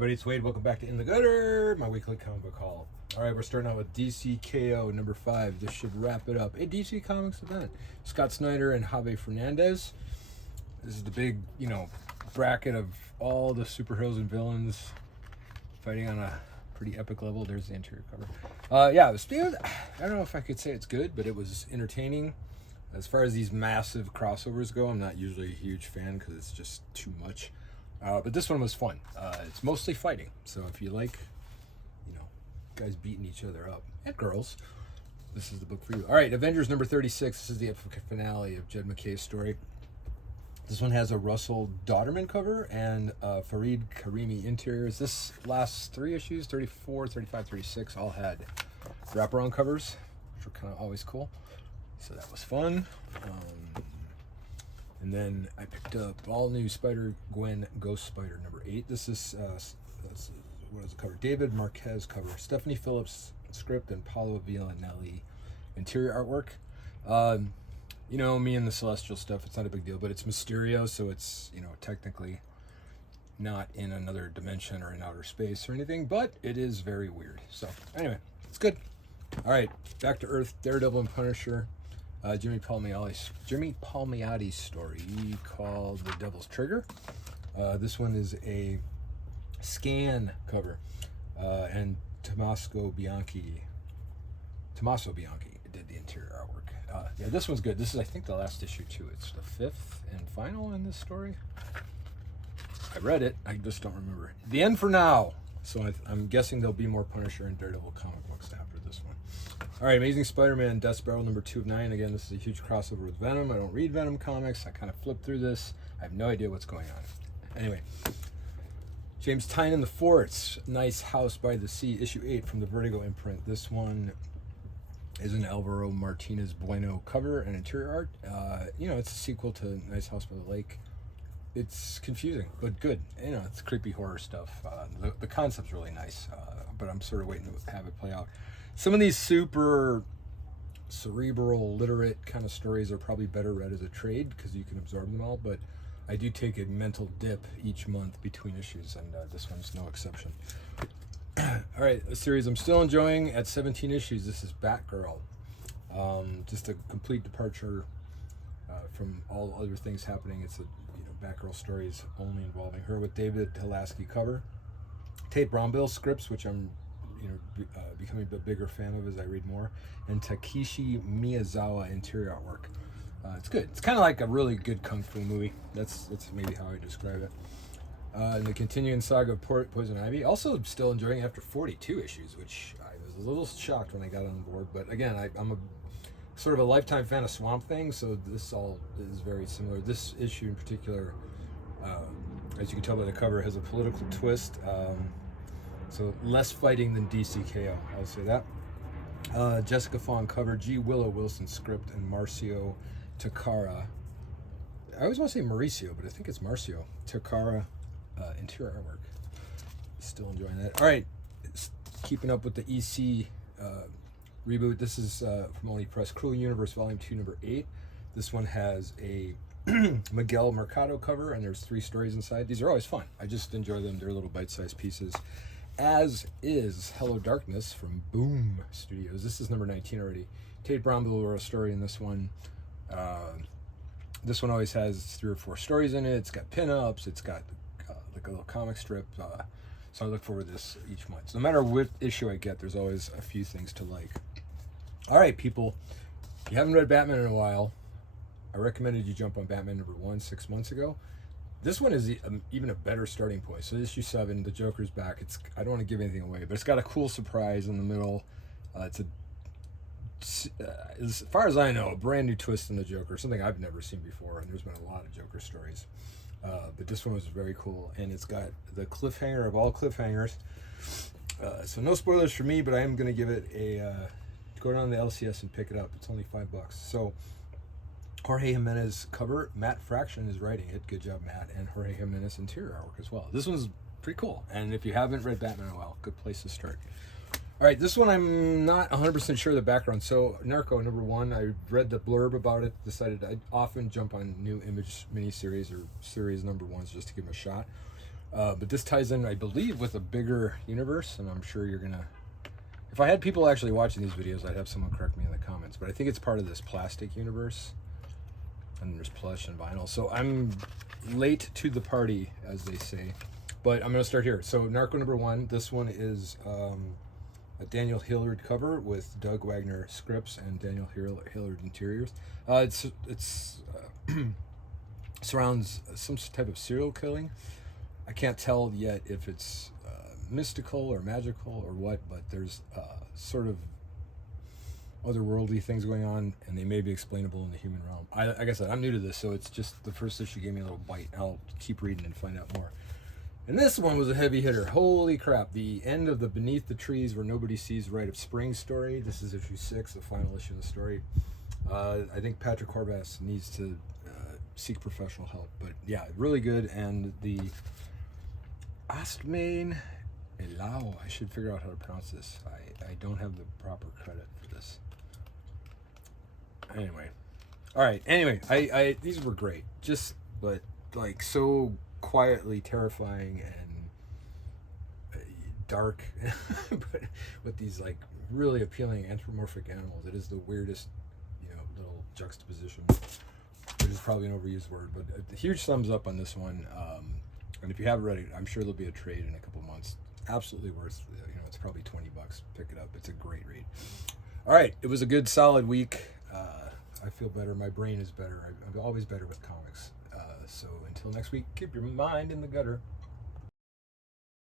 everybody, it's Wade. Welcome back to In the Gutter, my weekly comic book haul. All right, we're starting out with DCKO number 5. This should wrap it up. A DC Comics event. Scott Snyder and Javier Fernandez. This is the big, bracket of all the superheroes and villains fighting on a pretty epic level. There's the interior cover. I don't know if I could say it's good, but it was entertaining. As far as these massive crossovers go, I'm not usually a huge fan because it's just too much. But this one was fun. It's mostly fighting. So if you like, guys beating each other up, and girls, this is the book for you. All right, Avengers number 36. This is the epic finale of Jed MacKay's story. This one has a Russell Dauterman cover and Farid Karimi interiors. This last 3 issues, 34, 35, 36, all had wraparound covers, which were kind of always cool. So that was fun. And then I picked up all new Spider-Gwen Ghost Spider number 8. This is, what is the cover? David Marquez cover. Stephanie Phillips script and Paolo Villanelli interior artwork. Me and the Celestial stuff, it's not a big deal, but it's Mysterio, so it's, technically not in another dimension or in outer space or anything, but it is very weird. So anyway, it's good. All right, back to Earth, Daredevil and Punisher. Jimmy Palmiotti's story called The Devil's Trigger. This one is a scan cover, and Tommaso Bianchi did the interior artwork. This one's good. This is, I think, the last issue too. It's the 5th and final in this story. I read it, I just don't remember. The end for now. So I'm guessing there'll be more Punisher and Daredevil comic books after this one. All right, Amazing Spider-Man Death Spiral number 2 of 9. Again, this is a huge crossover with Venom. I don't read Venom comics. I kind of flipped through this. I have no idea what's going on. Anyway, James Tynion, The Forts, Nice House by the Sea, issue 8 from the Vertigo imprint. This one is an Alvaro Martinez Bueno cover and interior art. It's a sequel to Nice House by the Lake. It's confusing, but good. It's creepy horror stuff. The concept's really nice, but I'm sort of waiting to have it play out. Some of these super cerebral, literate kind of stories are probably better read as a trade because you can absorb them all, but I do take a mental dip each month between issues, and this one's no exception. All right, a series I'm still enjoying at 17 issues. This is Batgirl. Just a complete departure from all other things happening. It's a Batgirl stories only involving her, with David Hilasky cover. Tate Brombill scripts, which I'm becoming a bigger fan of as I read more, and Takeshi Miyazawa interior artwork. It's good. It's kind of like a really good kung fu movie. That's maybe how I describe it. And the continuing saga of Poison Ivy. Also still enjoying after 42 issues, which I was a little shocked when I got on board. But again, I'm a sort of a lifetime fan of Swamp Thing, so this all is very similar. This issue in particular, as you can tell by the cover, has a political twist. So less fighting than DCKO, I'll say that. Jessica Fawn cover, G. Willow Wilson script, and Marcio Takara. I always want to say Mauricio, but I think it's Marcio Takara interior artwork. Still enjoying that. All right, keeping up with the EC reboot. This is from Oni Press, Cruel Universe Volume 2, number 8. This one has a Miguel Mercado cover, and there's 3 stories inside. These are always fun. I just enjoy them. They're little bite-sized pieces. As is Hello Darkness from Boom Studios. This is number 19 already. Tate Brombill wrote a story in this one. This one always has 3 or 4 stories in it. It's got pin-ups. It's got like a little comic strip. So I look forward to this each month. So no matter what issue I get, there's always a few things to like. All right, people. If you haven't read Batman in a while, I recommended you jump on Batman number 1 6 months ago. This one is even a better starting point. So issue 7, the Joker's back. I don't want to give anything away, but it's got a cool surprise in the middle. As far as I know, a brand new twist in the Joker, something I've never seen before, and there's been a lot of Joker stories. But this one was very cool, and it's got the cliffhanger of all cliffhangers. So no spoilers for me, but I am going to give it go down to the LCS and pick it up. It's only $5. So Jorge Jimenez cover, Matt Fraction is writing it. Good job, Matt. And Jorge Jimenez interior artwork as well. This one's pretty cool. And if you haven't read Batman in a while, good place to start. All right, this one I'm not 100% sure of the background. So Narco number 1, I read the blurb about it, decided I'd often jump on new Image miniseries or series number 1s just to give them a shot. But this ties in, I believe, with a bigger universe, and I'm sure you're gonna. If I had people actually watching these videos, I'd have someone correct me in the comments. But I think it's part of this plastic universe, and there's plush and vinyl. So I'm late to the party, as they say. But I'm gonna start here. So Narco number 1. This one is a Daniel Hillard cover with Doug Wagner scripts and Daniel Hillard interiors. It's surrounds some type of serial killing. I can't tell yet if it's mystical or magical or what, but there's sort of otherworldly things going on, and they may be explainable in the human realm. Like I said, I'm new to this, so it's just the first issue gave me a little bite. I'll keep reading and find out more. And this one was a heavy hitter. Holy crap. The end of the Beneath the Trees Where Nobody Sees Rite of Spring story. This is issue 6, the final issue of the story. I think Patrick Horvath needs to seek professional help. But yeah, really good. And the Astmain Elau, I should figure out how to pronounce this. I don't have the proper credit for this. Anyway. Alright, anyway, I these were great. Just, but, like, so quietly terrifying and dark, but with these like really appealing anthropomorphic animals. It is the weirdest, little juxtaposition, which is probably an overused word, but a huge thumbs up on this one. And if you haven't read it, I'm sure there'll be a trade in a couple months. Absolutely worth, it's probably $20. Pick it up. It's a great read. All right, it was a good solid week. I feel better. My brain is better. I'm always better with comics. So until next week, keep your mind in the gutter.